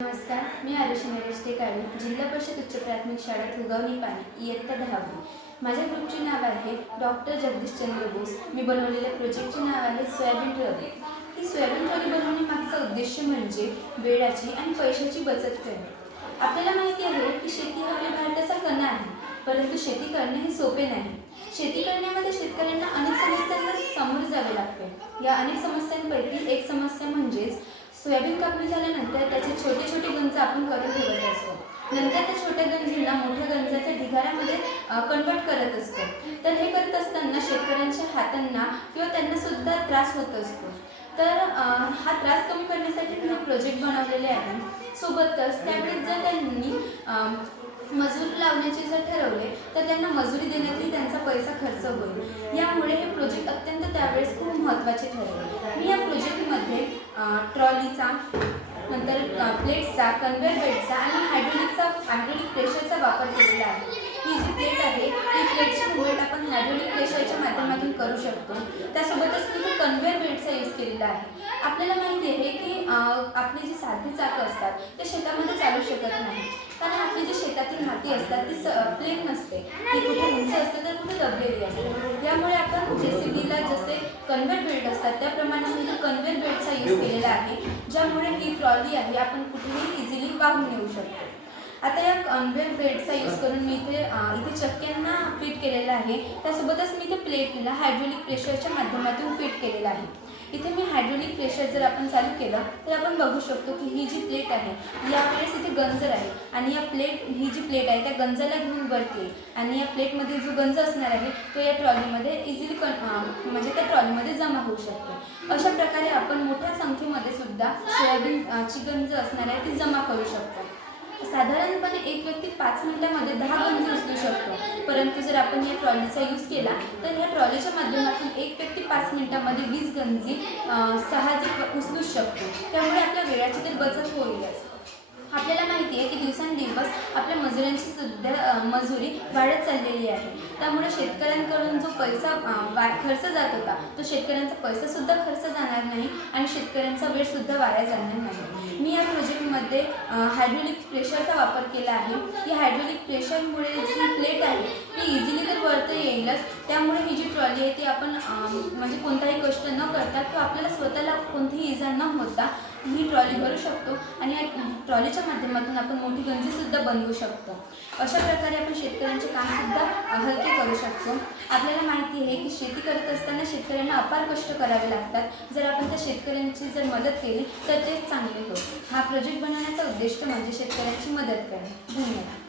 नमस्कार, मी आरुषी नरेश टेकाळे, जिल्हा परिषद उच्च प्राथमिक शाळा तुगावणी पाणी, इयत्ता 10वी. माझ्या ग्रुपचे नाव आहे डॉक्टर जगदीशचंद्र बोस. मी बनवलेल्या प्रोजेक्टचे नाव आहे सोयाबीन ट्रॉली. ही सोयाबीन ट्रॉली बनवण्यामागचा उद्देश म्हणजे वेळाची आणि पैशाची बचत करणे. आपल्याला माहिती आहे की शेती हा आपल्या भारताचा कणा आहे, परंतु शेती करणे हे सोपे नाही. शेती करण्यामध्ये शेतकऱ्यांना अनेक समस्यांना सामोरे जावे लागते. या अनेक समस्यांपैकी एक समस्या म्हणजेच सोयाबीन कापणी झाल्यानंतर त्याचे छोटे छोटे गंज आपण करून ठेवत असतो. नंतर त्या छोट्या गंजींना मोठ्या गंजाच्या ढिगाऱ्यामध्ये कन्वर्ट करत असतो. तर हे करत असताना शेतकऱ्यांच्या हातांना किंवा त्यांना सुद्धा त्रास होत असतो. तर हा त्रास कमी करण्यासाठी मी प्रोजेक्ट बनवलेले आहे. सोबतच त्यावेळेस जर त्यांनी मजूर लावण्याचे जर ठरवले तर त्यांना मजुरी देण्यातही त्यांचा पैसा खर्च होईल. यामुळे हे प्रोजेक्ट अत्यंत त्यावेळेस खूप महत्त्वाचे ठरले. मी या प्रोजेक्टमध्ये ट्रॉलीचा, नंतर प्लेट्सचा, कन्व्हेयर बेल्टचा आणि हायड्रोलिक प्रेशरचा वापर केलेला आहे. ही जी प्लेट आहे ही प्लेटची मुवमेंट आपण हायड्रोलिक प्रेशरच्या माध्यमातून करू शकतो. त्यासोबतच मी कन्व्हेयर बेल्टचा यूज केलेला आहे. आपल्याला माहिती आहे की आपली जी साधी चाकं असतात ते शेतामध्ये चालू शकत नाही, कारण आपली जी शेतातील माती असतात ती प्लेन नसते, ती कुठे उंच असते तर कुठे दबलेली असते. त्यामुळे आपण JCBला जसे कन्व्हेयर बेल्ट असतात त्याप्रमाणे मी कन्व्हेयर बेल्टचा यूज केलेला आहे, ज्यामुळे ही ट्रॉली आहे आपण कुठेही इझिली वाहून नेऊ शकतो. आता या कन्व्हेयर बेल्टचा यूज करून मी इथे चक्क्यांना फिट केलेलं आहे. त्यासोबतच मी इथे प्लेटला हायड्रोलिक प्रेशरच्या माध्यमातून फिट केलेलं आहे. इथे मी हायड्रोलिक प्रेशर जर आपण चालू केलं तर आपण बघू शकतो की ही जी प्लेट आहे यावेळेस इथे गंजर आहे आणि ही जी प्लेट आहे त्या गंजाला घेऊन वरती आणि या प्लेटमध्ये जो गंज असणार आहे तो या ट्रॉलीमध्ये इझिली म्हणजे त्या ट्रॉलीमध्ये जमा होऊ शकतो. अशा प्रकारे आपण मोठ्या संख्येमध्ये सुद्धा सोयाबीनची गंज असणार आहे ती जमा करू शकतो. साधारणपणे एक व्यक्ती 5 मिनिटांमध्ये 10 गंज उचलू शकतो, परंतु जर आपण या ट्रॉलीचा यूज केला तर या ट्रॉलीच्या माध्यमातून एक व्यक्ती 5 मिनिटांमध्ये 20 गंजी साहजिक उचलू शकतो. त्यामुळे आपल्या वेळाची तर बचत होईलच. आपल्याला माहिती आहे की दिवसेंदिवस आपल्या मजुरांची सुद्धा मजुरी वाढत चाललेली आहे. त्यामुळे शेतकऱ्यांकडून जो पैसा खर्च जात होता तो शेतकऱ्यांचा पैसासुद्धा खर्च जाणार नाही आणि शेतकऱ्यांचा वेळसुद्धा वाया जाणार नाही. मी या प्रोजेक्टमध्ये हायड्रोलिक प्रेशरचा वापर केला आहे. ही हायड्रोलिक प्रेशरमुळे जी प्लेट आहे ती इझिली तर वरती येईलच. त्यामुळे ही जी ट्रॉली आहे ती आपण म्हणजे कोणताही कष्ट न करता किंवा आपल्याला स्वतःला कोणतीही इजा न होता ही ट्रॉली भरू शकतो आणि या ट्रॉलीच्या माध्यमातून आपण मोठी गंजीसुद्धा बनवू शकतो. अशा प्रकारे आपण शेतकऱ्यांचे कामसुद्धा हलके करू शकतो. आपल्याला माहिती आहे की शेती करत असताना शेतकऱ्यांना अपार कष्ट करावे लागतात. जर आपण त्या शेतकऱ्यांची जर मदत केली तर तेच चांगले होईल. हा प्रोजेक्ट बनवण्याचा उद्दिष्ट म्हणजे शेतकऱ्यांची मदत करणे. धन्यवाद.